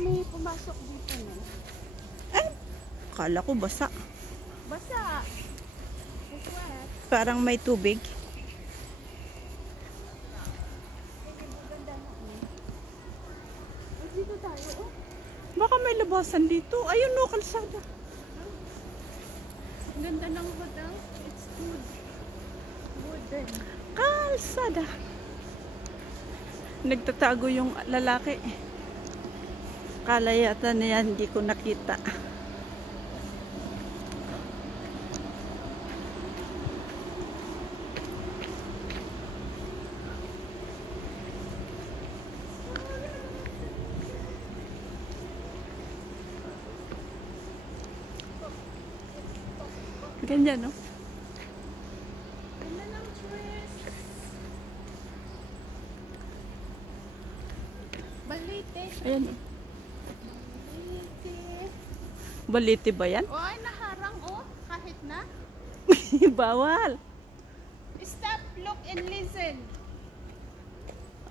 kami pumasok dito no. Ay, kala ko basa. Basa. Wet. Parang may tubig. Ay, dito tayo oh. Baka may labasan dito. Ayun no, kalsada. Ang ganda ng hotel. It's good. Wooden. Kalsada. Nagtatago yung lalaki. Kala yata na yan, hindi ko nakita. Ganyan, no? Ganda ng trees. Balite. Ayan, no? Balite. Baliti ba yan? Oh, ay naharang oh. Kahit na. Bawal. Stop, look, and listen.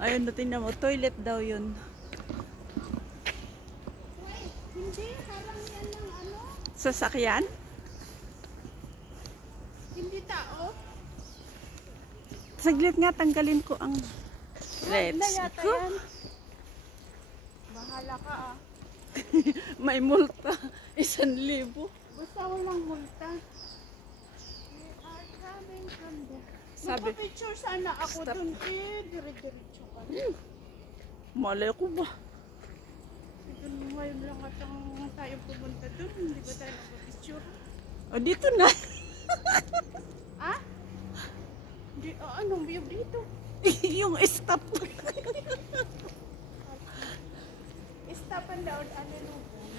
Ayun, no, tingnan mo. Toilet daw yun. Wait, hindi. Harang yan ng ano. Sasakyan? Hindi tao. Saglit nga, tanggalin ko ang... Wag na Let's yata go. yan. Bahala ka ah. May multa. 1,000. Basta walang multa. We are coming from there. Sabi- Magpa-picture sana ako Stop. dun. Dire-diretso ka. Malay ko ba? Dun ngayon lang at tayo pumunta dun. Hindi ba tayo magpa-picture? O, dito na. Ah? Di, anong view dito? Yung stop. Stop and down. Ano lugan?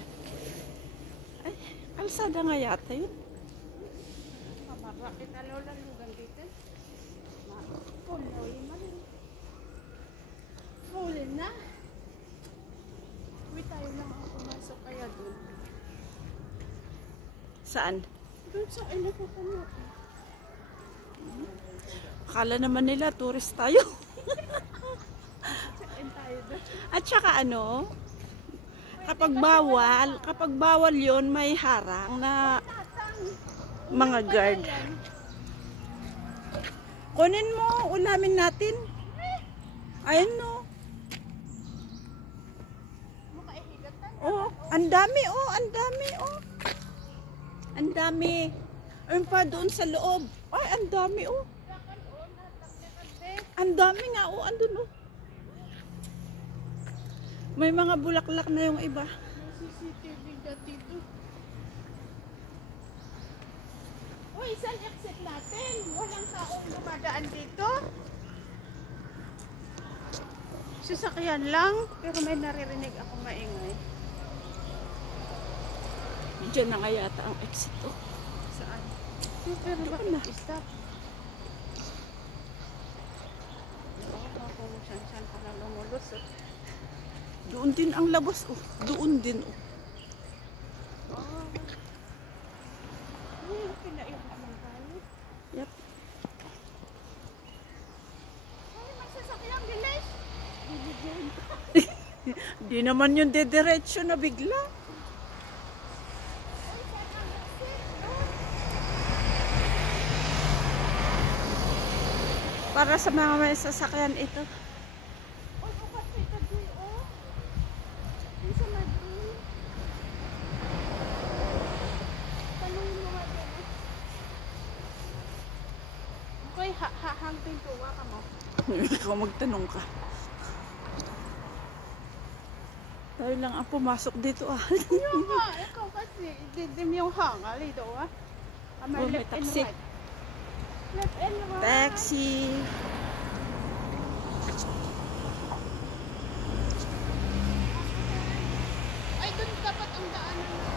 Ay, kalsada nga yata yun. Mamarakit alaw lang lugan dito. Puloy man. Full na. Uy, tayo lang ang pumasok kaya dun. Saan? Dun sa elevator natin. Akala naman nila, tourist tayo. Check-in tayo dun. At saka ano, kapag bawal yun, may harang na Tatang. mga guard. Kunin mo, ulamin natin. Ayun no. Makaihigatan. Oh, ang dami, oh, ang dami, oh. Ang dami. Ayun pa doon sa loob. Ay, ang dami, oh. Ang dami nga, oh, andun, oh. May mga bulaklak na yung iba. May CCTV dati dito. Uy, saan exit natin? Walang taong dumadaan dito. Sasakyan lang, pero may naririnig ako maingay. Diyan na nga yata ang exit, oh. Saan? Pero Doon bakit na. stop? Oo, kung saan ka na lumulusot. Doon din ang labas, oh. Doon din, oh. Oh. Ay, pinaiwan naman tayo. Yep. Ay, magsasakyan, bilis! Bibigyan. Di naman yung dediretso na bigla. Ay, saan ang exit? Para sa mga may sasakyan ito. Ay, bukas ito doon, oh. Yung sa Madrid. Tanungin mo nga doon, eh. Okay, hanggang tuwa ka mo. Ikaw magtanong ka. Tayo lang ang pumasok dito, ah. Yung nga, ikaw kasi, didim yung hangal dito, ah. Oh, may left and taxi. right. Left and right. Taxi. Ay, doon dapat ang daanan natin.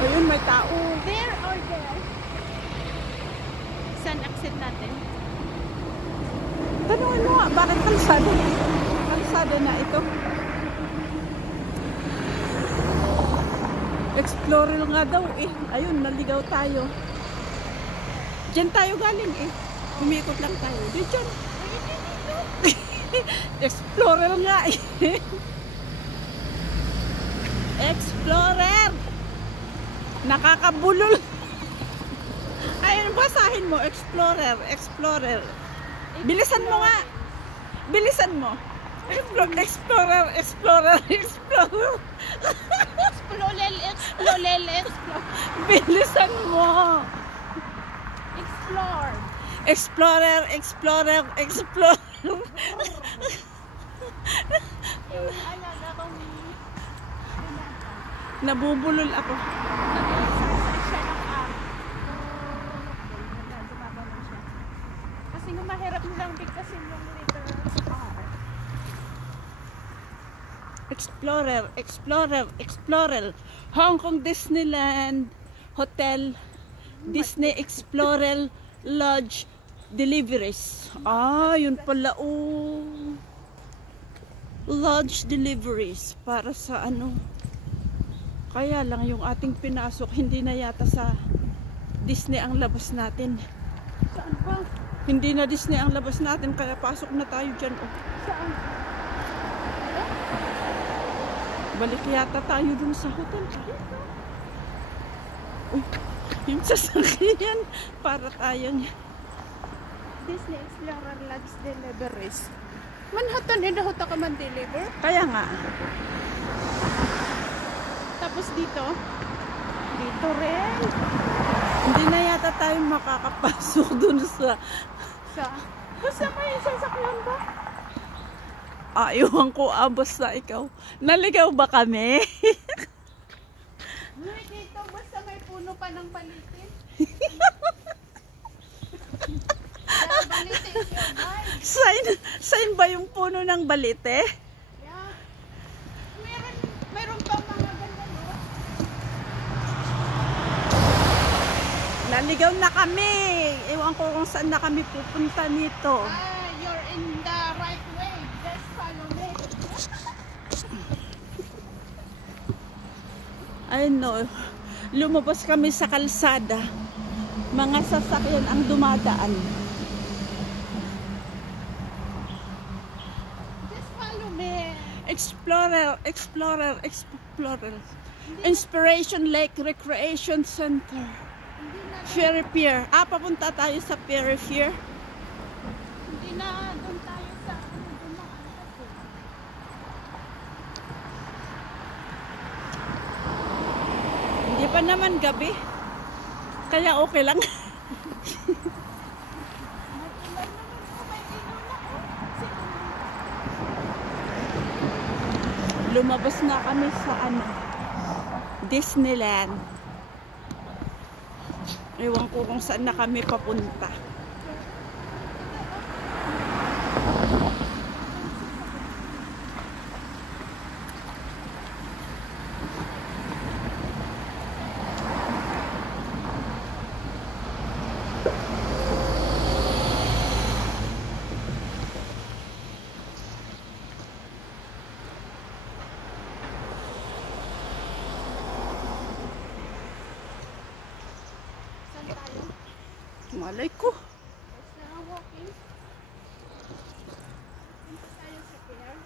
Ayun, may tao. There or there? Saan exit natin? Tanungin mo nga, bakit kalsada? Kalsada na ito. Explorer nga daw eh. Ayun, naligaw tayo. Diyan tayo galing eh. Umikot lang tayo. Diyan. Explorer nga eh. Explorer! Nakakabulol. Ayun, basahin mo. Explorer, explorer. Bilisan mo nga. Bilisan mo. Explorer, explorer, explorer. Explore. Bilisan mo. Explore. Explorer, explorer, explorer. Yung alaga kong Nabubulol ako. nag-exercise siya ng arm. Gumagano siya. Kasi nga mahirap nilang bigkasin yung liter R. Explorer, explorer, explorer. Hong Kong Disneyland Hotel, Disney Explorer Lodge Deliveries. Ah, yun pala. Oh. Lodge Deliveries. Para sa ano. Kaya lang yung ating pinasok, hindi na yata sa Disney ang labas natin. Saan ba? Hindi na Disney ang labas natin, kaya pasok na tayo dyan. Oh. Saan? Balik yata tayo dun sa hotel. Uy, yung sasakyan. Para tayong... Disney Explorer Lodge Deliveries. Manhattan, inahuta ka man deliver. Kaya nga. Tapos dito rin. Hindi na yata tayo makakapasok dun sa... Basta may sasakyan ba? Ewan ko, basta ikaw. Naligaw ba kami? Uy, dito basta may puno pa ng balitin. Balitin yun, ay. Sign ba yung puno ng balite? Yeah. Meron pa mga ganyan, no? Naligaw na kami. Ewan ko kung saan na kami pupunta nito. You're in the right way. Just follow me. I know. Lumabas kami sa kalsada. Mga sasakyan ang dumadaan. Just follow me. Explorer, explorer, explorer. Inspiration Lake Recreation Center. Hindi na, Ferry Pier. Papunta tayo sa Ferry Pier. hindi na doon tayo sa dumaan kasi. Hindi pa naman gabi. Kaya okay lang. May ilan naman po, may ilaw na, oh. Lumabas na kami sa ano, Disneyland. Ewan ko kung saan na kami papunta. Saan tayo? Malay ko. Basta walking. Punta tayo sa pier.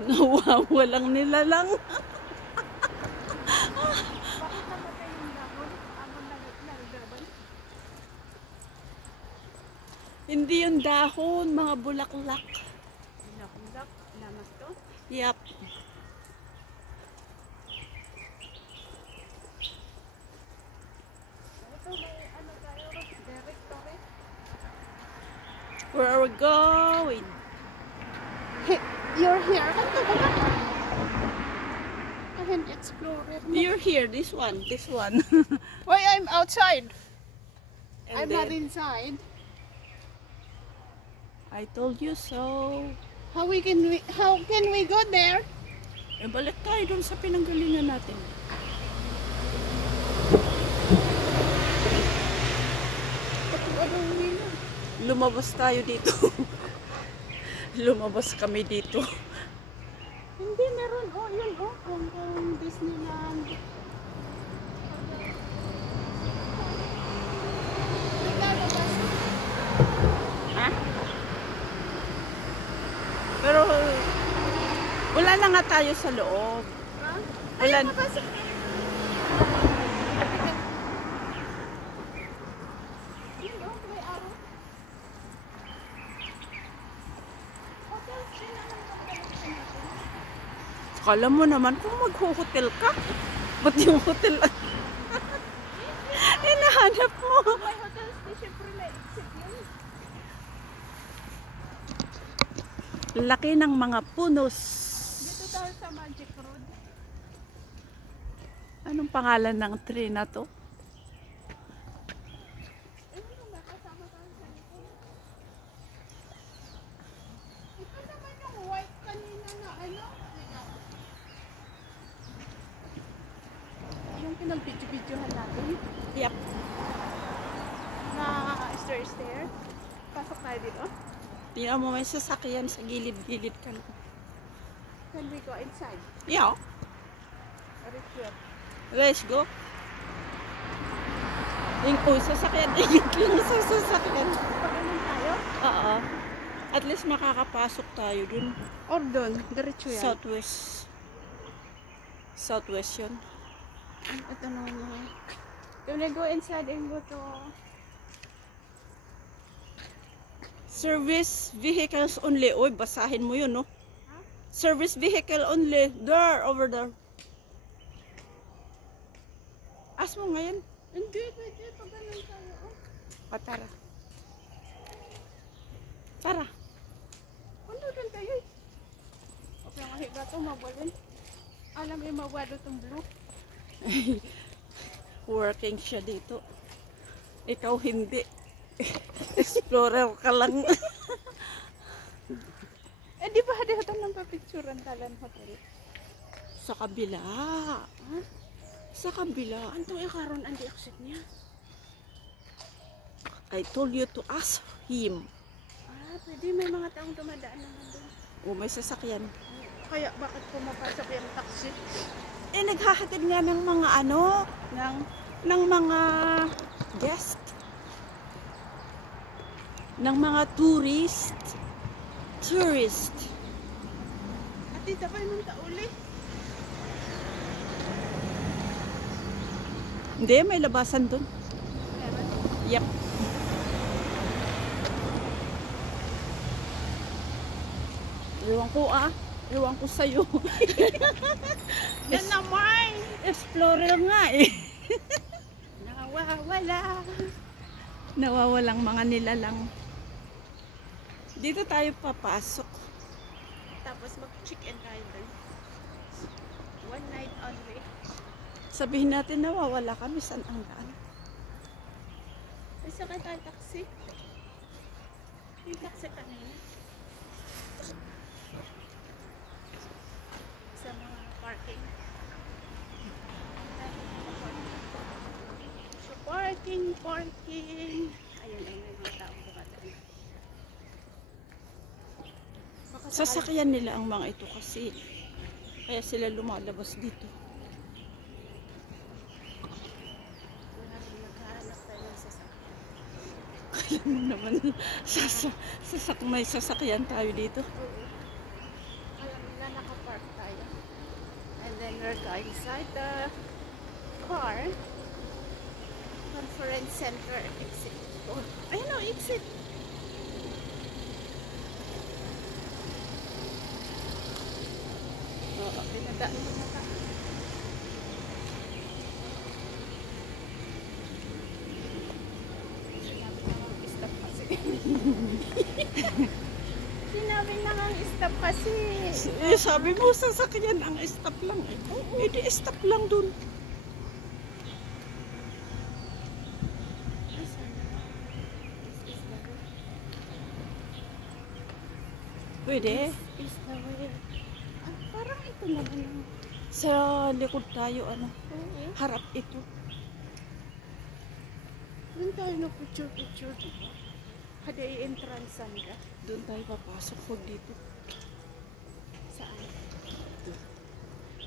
Nawawalang nila lang. Bakit namatay yung dahon? Amon na naglaban? Hindi yung dahon, mga bulaklak. Nakundak. Namas to. Yep. Ito may ano tayo. Directory. Where are we going? You're here. Ano ba ba? I can explore it. You're here, this one, this one. Why I'm outside? And I'm not then, inside. I told you so. How can we go there? Balik tayo dun sa pinanggalingan natin. Lumabas tayo dito. Lumabas kami dito. Hindi, meron. Oh, yun. Oh, Hong Kong Disneyland. nga tayo sa loob. Ha? Wala. Ay, mabasok na. Yun, oh, may araw. Hotel din naman pagkakas natin. Kala mo naman kung mag-hotel ka. Ba't yung hotel? Hinahanap mo. May hotel station, pero may exit yun. Laki ng mga punos. Dito tayo sa Magic Road. Anong pangalan ng train na to? Ano ba, kasama tayo sa likod? Ito naman yung white kanina na ano? Yung pinag-video-videohan natin. Yep. Na stair. Pasok tayo dito. Tingnan mo may sasakyan sa gilid-gilid ka lang. Can we go inside? Yeah. Request. Let's go. Yung sasakyan. Ingit lang sa sasakyan. Pag-inom tayo? Oo. At least makakapasok tayo dun. Or doon? Diretso yan. Southwest. Southwest yun. Ito naman. Can we go inside and go to... Service vehicles only. Uy, basahin mo yun, no? Huh? Service vehicle only. There, over there. As mo ngayon. Hindi, pwede. Pag-inom tayo. Oh. O, tara. Tara. Ano doon tayo? Okay, nga hiba ito. Mabalin. Alam mo yung mawado itong blue. Working siya dito. Ikaw hindi. Explorer ka lang. Eh, di ba hadi ito ng papicturan talan hotel? Sa kabila. Ha? Sa kabila. Antong ikaroon ang di-accept niya? I told you to ask him. Ah, pwede. May mga taong dumadaan naman doon. O, may sasakyan. Kaya bakit pumapasok yung taxi? Eh, naghahatid nga ng mga ano, ng mga guest. Ng mga tourist. At dito pa yung tauli. Hindi, may labasan dun. Meron. Yep. Ewan ko sa'yo. Yan naman! Explorer nga eh. Nawawala. Nawawalang mga nilalang. Dito tayo papasok. Tapos mag-chicken tayo doon. One night only. Sabihin natin nawawala kami, saan ang daan? May sakay tayo taxi. Yung taxi kanina. Sa mga parking. So parking. Ayun ay may mga taong dumadaan. Baka Sasakyan nila ang mga ito kasi. Kaya sila lumalabas dito. naghahanap tayo ng sasakyan. Kaya mo naman, may sasakyan tayo dito. Oo. Alam nila nakapark tayo. And then we're going inside the car. Conference center exit. Oh, ayun o, exit. Oo, pinadaan mo na ka. Sinabi na nga stop kasi. Sinabi na nga stop kasi. Eh, sabi mo, sasakyan ang stop lang eh. Eh, di stop lang dun. Pwede. Is the way. Ah, parang ito naman ang... Sa likod tayo, ano, Oo. harap ito. Doon tayo na picture-picture, diba? Kada i-entrancean ka. Doon tayo papasok, huwag dito. Saan?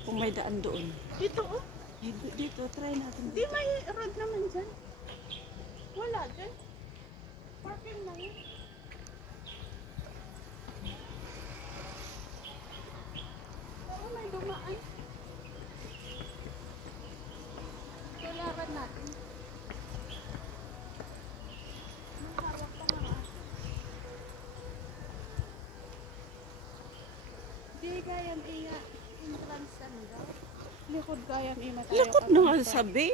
Kung may daan doon. Dito, oh. Dito, try natin. Di may road naman dyan. Wala dyan. Parking na yun. Oh, may dumaan. Tularan natin. May hawak pa nga. Di gayam iya. Entrance ano daw. Likod gayam iya tayo. Likod na nga sabi.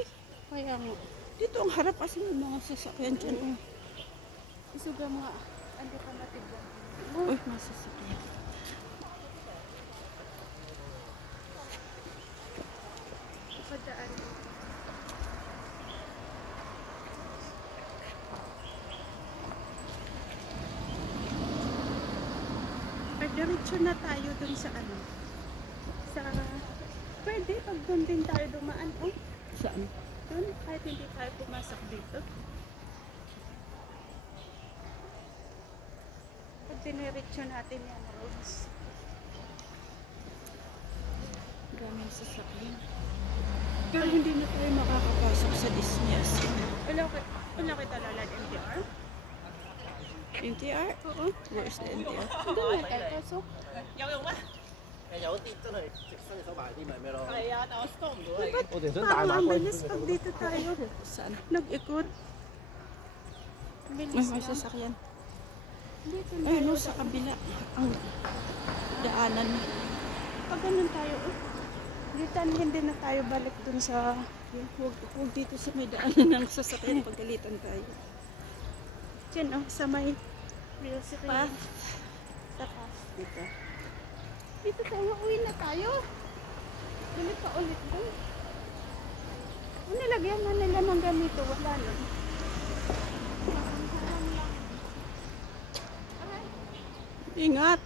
Kaya nga. Dito ang harap kasi ng mga sasakyan dyan. Oh. Isuga mga. Ando ka matigyan. Uy, masasakyan. Padaan. Diretso na tayo dun sa ano. Sa... Pwede, pag dun din tayo dumaan. Oh, Saan? dun. Kahit hindi tayo pumasok dito. Pag diniretso natin yan, Rose. Daming sasakyan. Pero hindi na tayo makakapasok sa Disney. Wala kita lalan MTR? NTR? Oo. Where's the NTR? Doon na tayo pasok.有啲真係直身手埋啲咪咩咯？係啊，但我 store 唔到嚟嘅。我哋想大 Parang 馬 ang 龜 bilis pag dito tayo. Saan? Nag-ikot. May Bilis lang. sasakyan. Dito na Ay, tayo. no, sa kabila. Ang daanan. Pag ganun tayo, dito hindi na tayo balik dun sa... Huwag dito sa may daanan ng sasakyan. Pagalitan tayo. Diyan, oh, sa may real city. Path. Sa path. Dito. Dito tayo, uwi na tayo. Balik pa ulit doon. Nilagyan na nila ng gamito, wala nun. Ay, Ingat.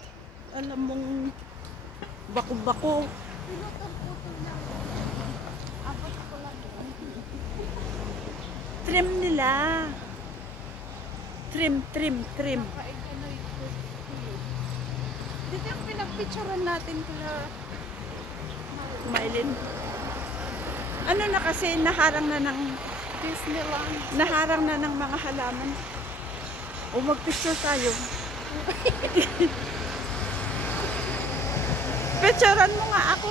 Alam mong bako-bako. pinutol-putol lang. Abot ko lang yun. Trim nila. Trim. Kain ka na ito. Dito yung pinagpicturean natin kila Maylin. Ano na kasi, naharang na ng mga halaman. O mag-picture tayo. Picturean mo nga ako.